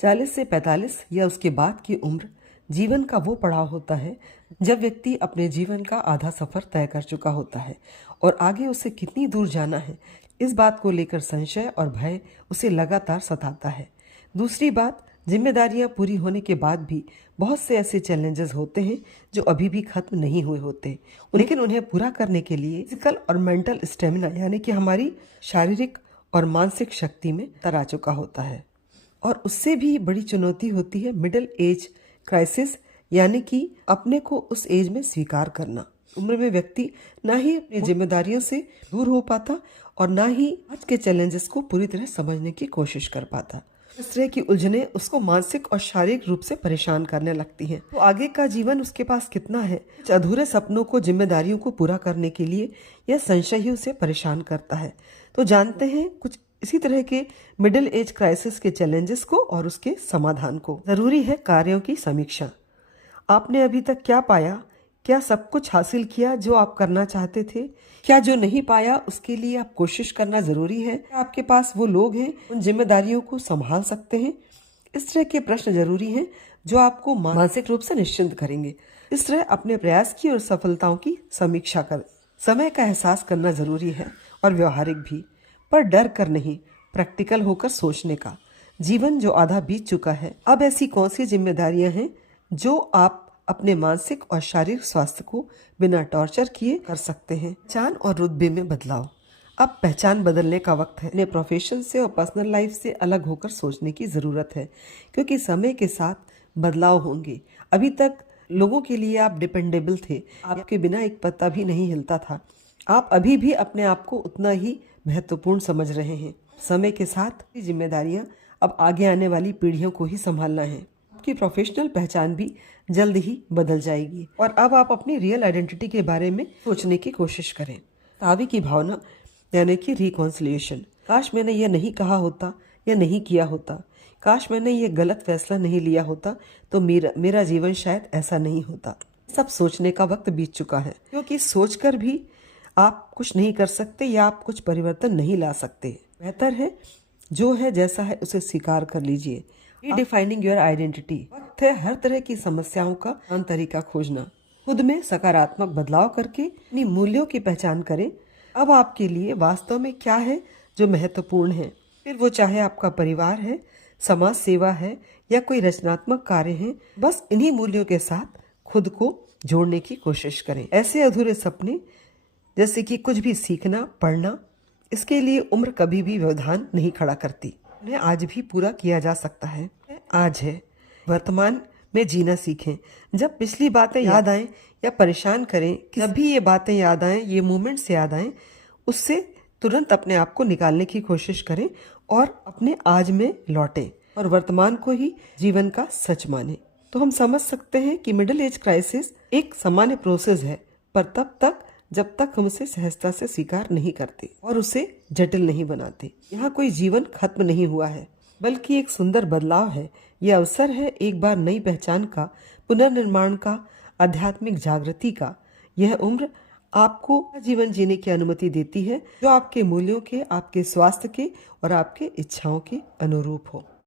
40 से 45 या उसके बाद की उम्र जीवन का वो पड़ाव होता है जब व्यक्ति अपने जीवन का आधा सफर तय कर चुका होता है और आगे उसे कितनी दूर जाना है, इस बात को लेकर संशय और भय उसे लगातार सताता है। दूसरी बात, जिम्मेदारियां पूरी होने के बाद भी बहुत से ऐसे चैलेंजेस होते हैं जो अभी भी खत्म नहीं हुए होते, लेकिन उन्हें पूरा करने के लिए फिजिकल और मेंटल स्टेमिना यानी कि हमारी शारीरिक और मानसिक शक्ति में उतर आ चुका होता है। और उससे भी बड़ी चुनौती होती है मिडिल एज क्राइसिस, यानी कि अपने को उस एज में स्वीकार करना। उम्र में व्यक्ति ना ही अपनी जिम्मेदारियों से दूर हो पाता और ना ही आज के चैलेंजेस को पूरी तरह समझने की कोशिश कर पाता। इस तरह की उलझने उसको मानसिक और शारीरिक रूप से परेशान करने लगती हैं। तो आगे का जीवन उसके पास कितना है, कुछ अधूरे सपनों को, जिम्मेदारियों को पूरा करने के लिए यह संशय ही उसे परेशान करता है। तो जानते हैं कुछ इसी तरह के मिडिल एज क्राइसिस के चैलेंजेस को और उसके समाधान को। जरूरी है कार्यों की समीक्षा। आपने अभी तक क्या पाया? क्या सब कुछ हासिल किया जो आप करना चाहते थे? क्या जो नहीं पाया उसके लिए आप कोशिश करना जरूरी है? क्या आपके पास वो लोग हैं उन जिम्मेदारियों को संभाल सकते हैं? इस तरह के प्रश्न जरूरी हैं जो आपको मानसिक रूप से निश्चिंत करेंगे। इस तरह अपने प्रयास की और सफलताओं की समीक्षा कर समय का एहसास करना जरूरी है और व्यवहारिक भी, पर डर कर नहीं, प्रैक्टिकल होकर सोचने का। जीवन जो आधा बीत चुका है, अब ऐसी कौन सी जिम्मेदारियां हैं जो आप अपने मानसिक और शारीरिक स्वास्थ्य को बिना टॉर्चर किए कर सकते हैं। पहचान और रुतबे में बदलाव। अब पहचान बदलने का वक्त है। अपने प्रोफेशन से और पर्सनल लाइफ से अलग होकर सोचने की जरूरत है, क्योंकि समय के साथ बदलाव होंगे। अभी तक लोगों के लिए आप डिपेंडेबल थे, आपके बिना एक पत्ता भी नहीं हिलता था। आप अभी भी अपने आप को उतना ही महत्वपूर्ण समझ रहे हैं। समय के साथ जिम्मेदारियां अब आगे आने वाली पीढ़ियों को ही संभालना है। आपकी प्रोफेशनल पहचान भी जल्द ही बदल जाएगी और अब आप अपनी रियल आइडेंटिटी के बारे में सोचने की कोशिश करें। तावी की भावना यानी कि रिकॉन्सिलिएशन। काश मैंने यह नहीं कहा होता या नहीं किया होता, काश मैंने यह गलत फैसला नहीं लिया होता तो मेरा जीवन शायद ऐसा नहीं होता। सब सोचने का वक्त बीत चुका है, क्योंकि सोचकर भी आप कुछ नहीं कर सकते या आप कुछ परिवर्तन नहीं ला सकते। बेहतर है जो है जैसा है उसे स्वीकार कर लीजिए। Redefining your identity. वक्त है हर तरह की समस्याओं का आसान तरीका खोजना। खुद में सकारात्मक बदलाव करके अपनी मूल्यों की पहचान करें। अब आपके लिए वास्तव में क्या है जो महत्वपूर्ण है, फिर वो चाहे आपका परिवार है, समाज सेवा है या कोई रचनात्मक कार्य है। बस इन्हीं मूल्यों के साथ खुद को जोड़ने की कोशिश करें। ऐसे अधूरे सपने जैसे कि कुछ भी सीखना, पढ़ना, इसके लिए उम्र कभी भी व्यवधान नहीं खड़ा करती। उन्हें आज भी पूरा किया जा सकता है। आज है, वर्तमान में जीना सीखें। जब पिछली बातें याद आएं या परेशान करें, जब भी ये बातें याद आएं, ये मोमेंट्स याद आएं, उससे तुरंत अपने आप को निकालने की कोशिश करें और अपने आज में लौटें और वर्तमान को ही जीवन का सच माने। तो हम समझ सकते हैं कि मिडिल एज क्राइसिस एक सामान्य प्रोसेस है, पर तब तक जब तक हम उसे सहजता से स्वीकार नहीं करते और उसे जटिल नहीं बनाते। यहाँ कोई जीवन खत्म नहीं हुआ है, बल्कि एक सुंदर बदलाव है। यह अवसर है एक बार नई पहचान का, पुनर्निर्माण का, आध्यात्मिक जागृति का। यह उम्र आपको जीवन जीने की अनुमति देती है जो आपके मूल्यों के, आपके स्वास्थ्य के और आपके इच्छाओं के अनुरूप हो।